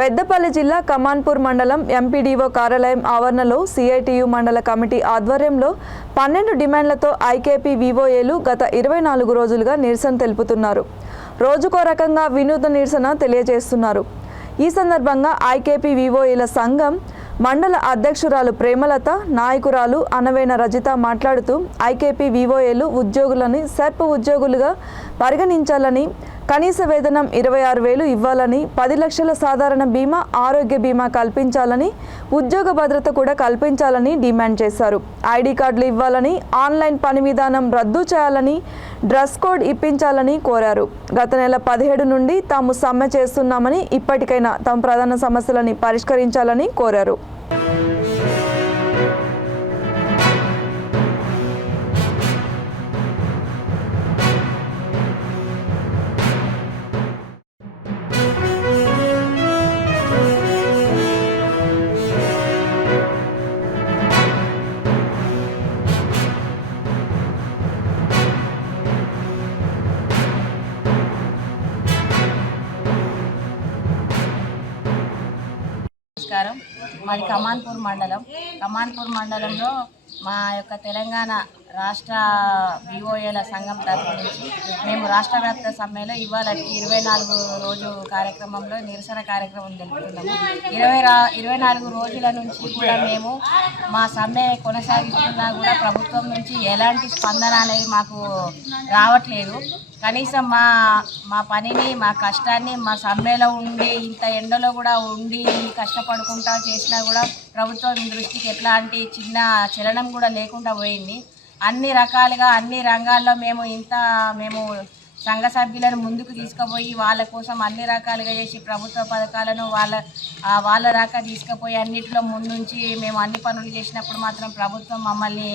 పెద్దపల్లి జిల్లా కమాన్పూర్ మండలం ఎంపీడీఓ కార్యాలయం ఆవరణలో సిఐటియు మండల కమిటీ ఆధ్వర్యంలో 12 డిమాండ్లతో ఐకేపీ వివోఏలు గత 24 రోజులుగా నిరసన తెలుపుతున్నారు. రోజుకో రకంగా వినూత్న నిరసన తెలియజేస్తున్నారు. ఈ సందర్భంగా ఐకేపీ వివోఏల సంఘం మండల అధ్యక్షురాలు ప్రేమలత, నాయకురాలు అనవేన రజిత మాట్లాడుతూ ఐకేపీ వివోఏలు ఉద్యోగులని సెర్ప్ ఉద్యోగులుగా పరిగణించాలని, కనీస వేతనం 26,000 ఇవ్వాలని, 10 లక్షల సాధారణ బీమా, ఆరోగ్య బీమా కల్పించాలని, ఉద్యోగ భద్రత కూడా కల్పించాలని డిమాండ్ చేశారు. ఐడి కార్డులు ఇవ్వాలని, ఆన్లైన్ పని విధానం రద్దు చేయాలని, డ్రెస్ కోడ్ ఇప్పించాలని కోరారు. గత నెల 17 నుండి తాము సమ్మె చేస్తున్నామని, ఇప్పటికైనా తమ ప్రధాన సమస్యలని పరిష్కరించాలని కోరారు. నమస్కారం. మాది కమాన్పూర్ మండలంలో మా యొక్క తెలంగాణ రాష్ట్ర వివోఏల సంఘం తరఫు నుంచి మేము రాష్ట్ర వ్యాప్త సమ్మెలో ఇవాళకి 24 రోజు కార్యక్రమంలో నిరసన కార్యక్రమం తెలుపుతున్నాము. 24 రోజుల నుంచి కూడా మేము మా సమ్మె కొనసాగిస్తున్నా కూడా ప్రభుత్వం నుంచి ఎలాంటి స్పందన అనేది మాకు రావట్లేదు. కనీసం మా పనిని, మా కష్టాన్ని, మా సమ్మెలో ఉండి ఇంత ఎండలో కూడా ఉండి కష్టపడుకుంటా చేసినా కూడా ప్రభుత్వం దృష్టికి ఎట్లాంటి చిన్న చలనం కూడా లేకుండా పోయింది. అన్ని రకాలుగా అన్ని రంగాల్లో మేము సంఘ సభ్యులను ముందుకు తీసుకుపోయి వాళ్ళ కోసం అన్ని రకాలుగా చేసి ప్రభుత్వ పథకాలను వాళ్ళ దాకా తీసుకుపోయి అన్నింటిలో ముందుంచి మేము అన్ని పనులు చేసినప్పుడు మాత్రం ప్రభుత్వం మమ్మల్ని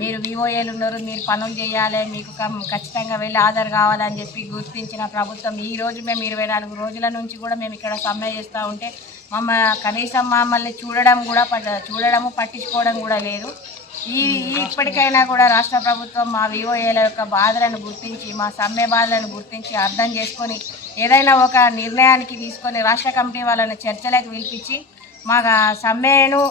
మీరు వివోఏలు ఉన్నారు, మీరు పనులు చేయాలి, మీకు ఖచ్చితంగా వెళ్ళి హాజరు కావాలని చెప్పి గుర్తించిన ప్రభుత్వం ఈరోజు మేము 24 రోజుల నుంచి కూడా మేము ఇక్కడ సమ్మె చేస్తూ ఉంటే కనీసం మమ్మల్ని చూడడము పట్టించుకోవడం కూడా లేదు. ఇప్పటికైనా కూడా రాష్ట్ర ప్రభుత్వం మా వివోఏల యొక్క బాధలను గుర్తించి, మా సమ్మె బాధలను గుర్తించి అర్థం చేసుకొని ఏదైనా ఒక నిర్ణయానికి తీసుకొని రాష్ట్ర కమిటీ వాళ్ళని చర్చలకు పిలిపించి మా సమ్మెను